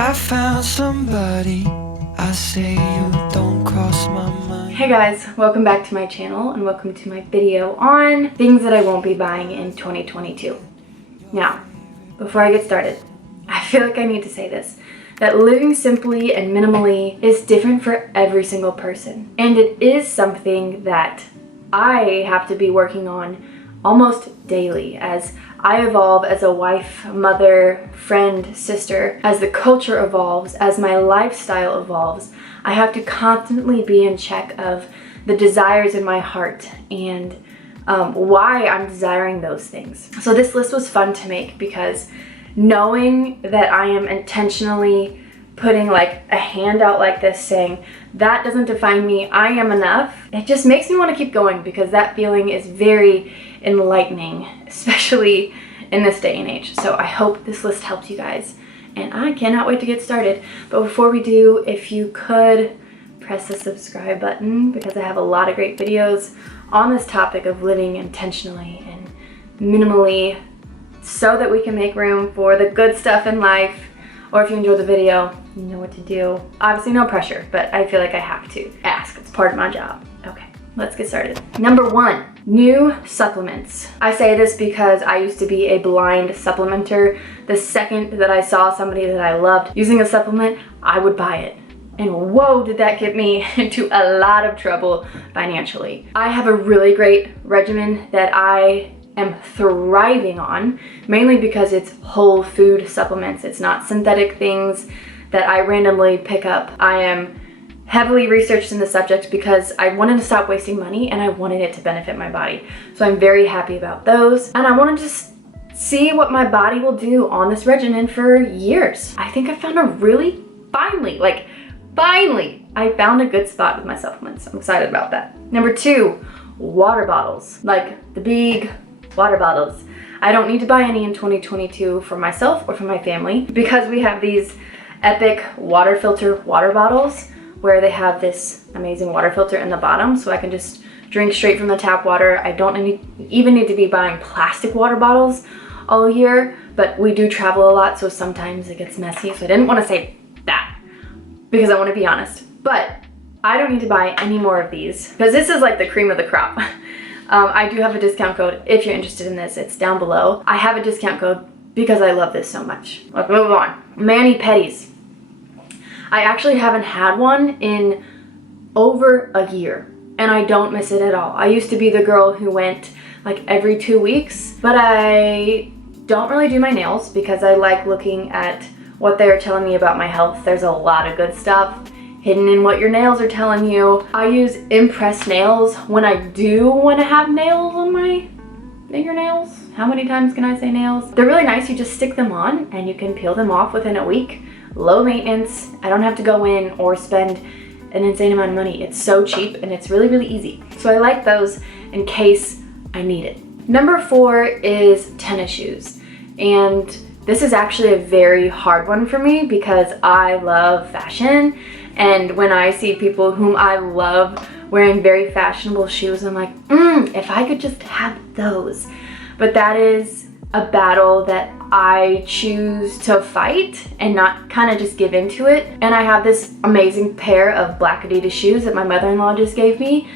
I found somebody, I say you don't cross my mind. Hey guys, welcome back to my channel and welcome to my video on things that I won't be buying in 2022. Now, before I get started, I feel like I need to say this, that living simply and minimally is different for every single person. And it is something that I have to be working on almost daily as I evolve as a wife, mother, friend, sister. As the culture evolves, as my lifestyle evolves, I have to constantly be in check of the desires in my heart and why I'm desiring those things. So this list was fun to make because knowing that I am intentionally putting like a hand out like this saying, that doesn't define me, I am enough, it just makes me want to keep going because that feeling is very enlightening, especially in this day and age. So I hope this list helped you guys and I cannot wait to get started. But before we do, if you could press the subscribe button because I have a lot of great videos on this topic of living intentionally and minimally so that we can make room for the good stuff in life. Or if you enjoyed the video, you know what to do. Obviously no pressure, but I feel like I have to ask. It's part of my job. Okay, let's get started. Number 1, new supplements. I say this because I used to be a blind supplementer. The second that I saw somebody that I loved using a supplement, I would buy it. And whoa, did that get me into a lot of trouble financially. I have a really great regimen that I am thriving on, mainly because it's whole food supplements. It's not synthetic things that I randomly pick up. I am heavily researched in the subject because I wanted to stop wasting money and I wanted it to benefit my body. So I'm very happy about those. And I want to just see what my body will do on this regimen for years. I think I found a really, finally, I found a good spot with my supplements. I'm excited about that. Number 2, water bottles, like the big water bottles. I don't need to buy any in 2022 for myself or for my family because we have these epic water filter water bottles where they have this amazing water filter in the bottom so I can just drink straight from the tap water. I don't even need to be buying plastic water bottles all year, but we do travel a lot so sometimes it gets messy, so I didn't want to say that because I want to be honest. But I don't need to buy any more of these because this is like the cream of the crop. I do have a discount code if you're interested in this. It's down below. I have a discount code because I love this so much. Let's move on. Mani-Pedis. I actually haven't had one in over a year and I don't miss it at all. I used to be the girl who went like every 2 weeks, but I don't really do my nails because I like looking at what they're telling me about my health. There's a lot of good stuff hidden in what your nails are telling you. I use Impress nails when I do want to have nails on my fingernails. How many times can I say nails? They're really nice. You just stick them on and you can peel them off within a week. Low maintenance. I don't have to go in or spend an insane amount of money. It's so cheap and it's really, really easy. So I like those in case I need it. Number 4 is tennis shoes. And this is actually a very hard one for me because I love fashion. And when I see people whom I love wearing very fashionable shoes, I'm like, if I could just have those. But that is a battle that I choose to fight and not kind of just give into it. And I have this amazing pair of black Adidas shoes that my mother-in-law just gave me.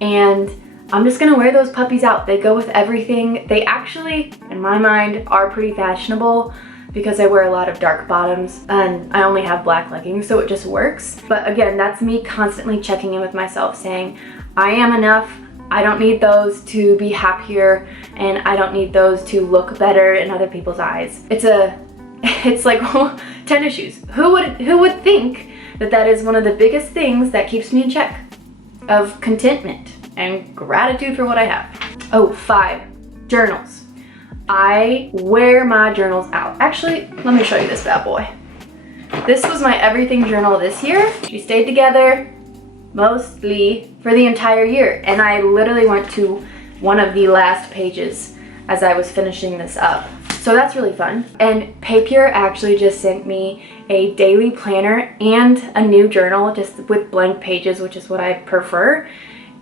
And I'm just gonna wear those puppies out. They go with everything. They actually, in my mind, are pretty fashionable because I wear a lot of dark bottoms and I only have black leggings, so it just works. But again, that's me constantly checking in with myself saying, I am enough. I don't need those to be happier and I don't need those to look better in other people's eyes. It's like tennis shoes. Who would think that that is one of the biggest things that keeps me in check of contentment and gratitude for what I have. Oh, 5, journals. I wear my journals out. Actually, let me show you this bad boy. This was my everything journal this year. She stayed together mostly for the entire year. And I literally went to one of the last pages as I was finishing this up. So that's really fun. And Papier actually just sent me a daily planner and a new journal just with blank pages, which is what I prefer.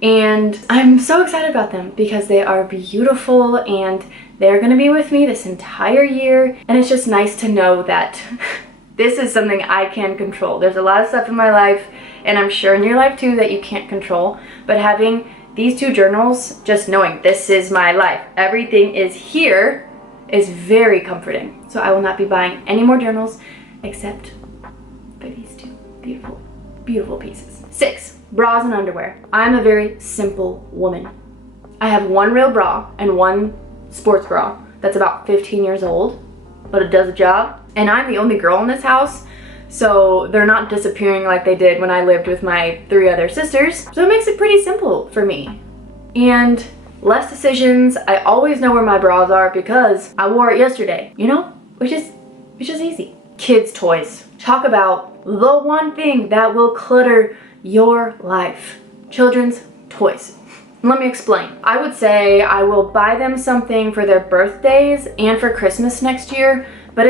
And I'm so excited about them because they are beautiful and they're gonna be with me this entire year. And it's just nice to know that This is something I can control. There's a lot of stuff in my life, and I'm sure in your life too, that you can't control. But having these 2 journals, just knowing this is my life, everything is here, is very comforting. So I will not be buying any more journals except for these 2 beautiful, beautiful pieces. 6, bras and underwear. I'm a very simple woman. I have 1 real bra and 1 sports bra that's about 15 years old, but it does the job. And I'm the only girl in this house, so they're not disappearing like they did when I lived with my 3 other sisters. So it makes it pretty simple for me. And less decisions. I always know where my bras are because I wore it yesterday, you know? Which is easy. Kids' toys. Talk about the one thing that will clutter your life. Children's toys. Let me explain. I would say I will buy them something for their birthdays and for Christmas next year, but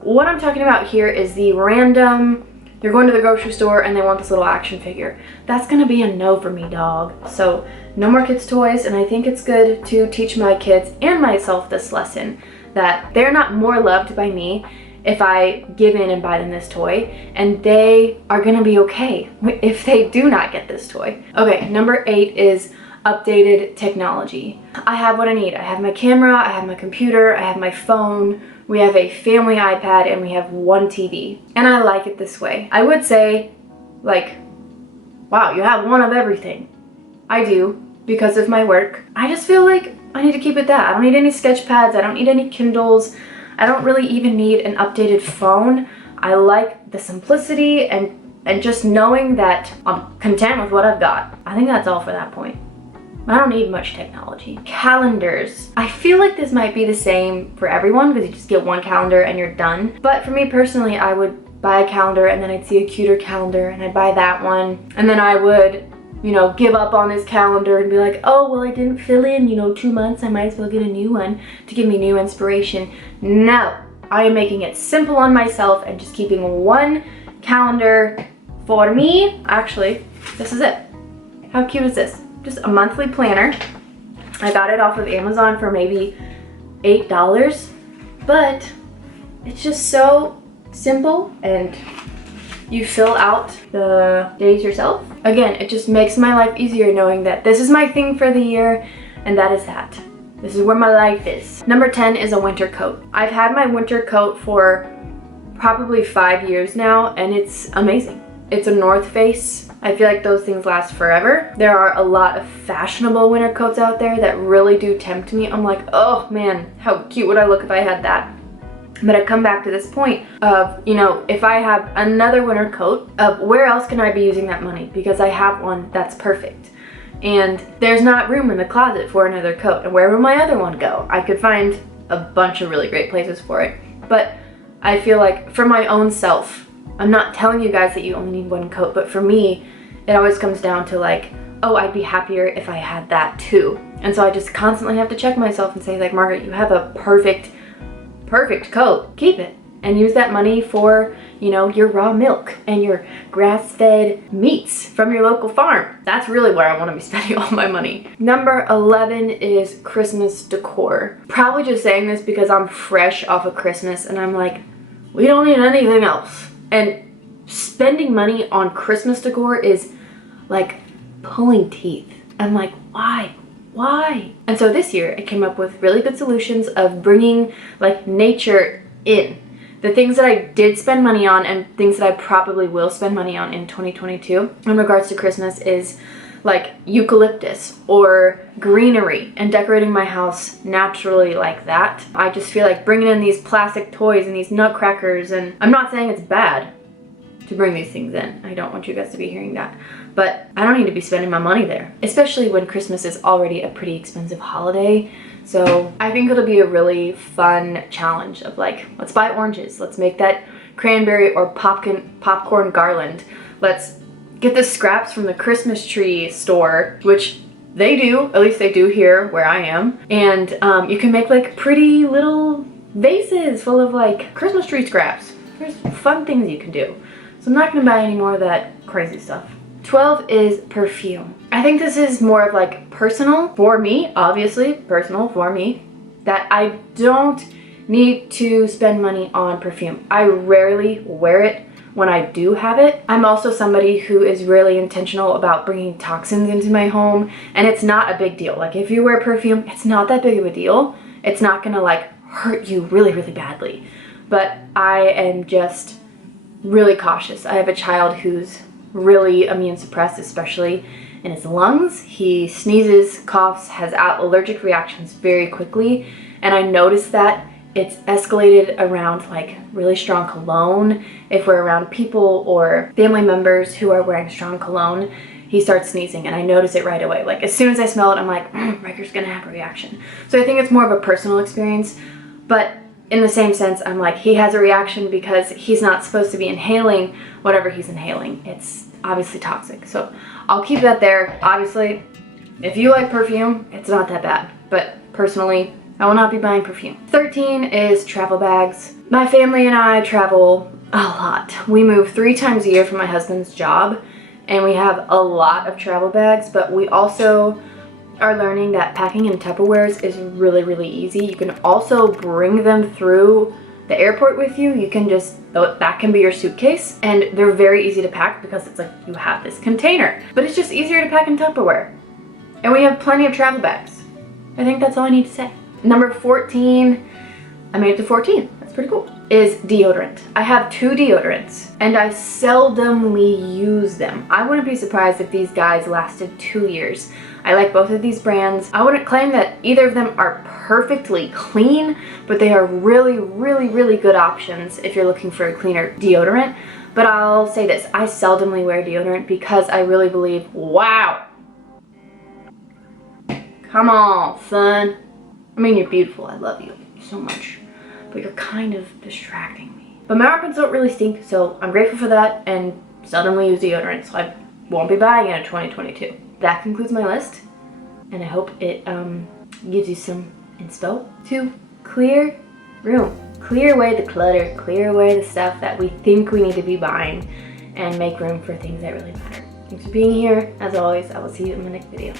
what I'm talking about here is the random, you're going to the grocery store and they want this little action figure. That's gonna be a no for me, dog. So no more kids' toys, and I think it's good to teach my kids and myself this lesson, that they're not more loved by me if I give in and buy them this toy, and they are gonna be okay if they do not get this toy. Okay, number 8 is updated technology. I have what I need. I have my camera, I have my computer, I have my phone, we have a family iPad, and we have 1 TV. And I like it this way. I would say, like, wow, you have 1 of everything. I do, because of my work. I just feel like I need to keep it that. I don't need any sketch pads, I don't need any Kindles, I don't really even need an updated phone. I like the simplicity and just knowing that I'm content with what I've got. I think that's all for that point. I don't need much technology. Calendars. I feel like this might be the same for everyone because you just get 1 calendar and you're done. But for me personally, I would buy a calendar and then I'd see a cuter calendar and I'd buy that one. And then I would, you know, give up on this calendar and be like, oh, well, I didn't fill in, 2 months. I might as well get a new one to give me new inspiration. No, I am making it simple on myself and just keeping 1 calendar for me. Actually, this is it. How cute is this? Just a monthly planner. I got it off of Amazon for maybe $8, but it's just so simple and you fill out the days yourself. Again, it just makes my life easier knowing that this is my thing for the year and that is that. This is where my life is. Number 10 is a winter coat. I've had my winter coat for probably 5 years now and it's amazing. It's a North Face. I feel like those things last forever. There are a lot of fashionable winter coats out there that really do tempt me. I'm like, oh man, how cute would I look if I had that? But I come back to this point of, if I have another winter coat, where else can I be using that money? Because I have one that's perfect. And there's not room in the closet for another coat. And where will my other one go? I could find a bunch of really great places for it. But I feel like for my own self, I'm not telling you guys that you only need 1 coat, but for me, it always comes down to like, oh, I'd be happier if I had that too. And so I just constantly have to check myself and say like, Margaret, you have a perfect coat. Keep it and use that money for, your raw milk and your grass-fed meats from your local farm. That's really where I want to be spending all my money. Number 11 is Christmas decor. Probably just saying this because I'm fresh off of Christmas and I'm like, we don't need anything else. And spending money on Christmas decor is like pulling teeth. I'm like, why? Why? And so this year I came up with really good solutions of bringing like nature in. The things that I did spend money on and things that I probably will spend money on in 2022 in regards to Christmas is like eucalyptus or greenery and decorating my house naturally like that. I just feel like bringing in these plastic toys and these nutcrackers, and I'm not saying it's bad to bring these things in. I don't want you guys to be hearing that. But I don't need to be spending my money there, especially when Christmas is already a pretty expensive holiday. So I think it'll be a really fun challenge of like, let's buy oranges. Let's make that cranberry or popcorn garland. Let's get the scraps from the Christmas tree store, which they do, at least they do here where I am. And you can make like pretty little vases full of like Christmas tree scraps. There's fun things you can do. So I'm not gonna buy any more of that crazy stuff. 12 is perfume. I think this is more of like personal for me, obviously personal for me, that I don't need to spend money on perfume. I rarely wear it when I do have it. I'm also somebody who is really intentional about bringing toxins into my home, and it's not a big deal. Like if you wear perfume, it's not that big of a deal. It's not gonna like hurt you really, really badly. But I am just really cautious. I have a child who's really immune suppressed, especially in his lungs. He sneezes, coughs, has allergic reactions very quickly, and I noticed that it's escalated around like really strong cologne. If we're around people or family members who are wearing strong cologne, he starts sneezing, and I notice it right away. Like as soon as I smell it, I'm like, Riker's gonna have a reaction. So I think it's more of a personal experience, but in the same sense, I'm like, he has a reaction because he's not supposed to be inhaling whatever he's inhaling. It's obviously toxic. So I'll keep that there. Obviously, if you like perfume, it's not that bad, but personally, I will not be buying perfume. 13 is travel bags. My family and I travel a lot. We move 3 times a year for my husband's job, and we have a lot of travel bags, but we also are learning that packing in Tupperwares is really, really easy. You can also bring them through the airport with you. You can just, that can be your suitcase, and they're very easy to pack because it's like you have this container, but it's just easier to pack in Tupperware. And we have plenty of travel bags. I think that's all I need to say. Number 14, I made it to 14, that's pretty cool, is deodorant. I have 2 deodorants, and I seldomly use them. I wouldn't be surprised if these guys lasted 2 years. I like both of these brands. I wouldn't claim that either of them are perfectly clean, but they are really, really, really good options if you're looking for a cleaner deodorant. But I'll say this, I seldomly wear deodorant because I really believe, wow, come on, son. I mean, you're beautiful, I love you so much, but you're kind of distracting me. But my armpits don't really stink, so I'm grateful for that, and seldomly use deodorant, so I won't be buying it in 2022. That concludes my list, and I hope it gives you some inspo to clear room. Clear away the clutter, clear away the stuff that we think we need to be buying, and make room for things that really matter. Thanks for being here. As always, I will see you in the next video.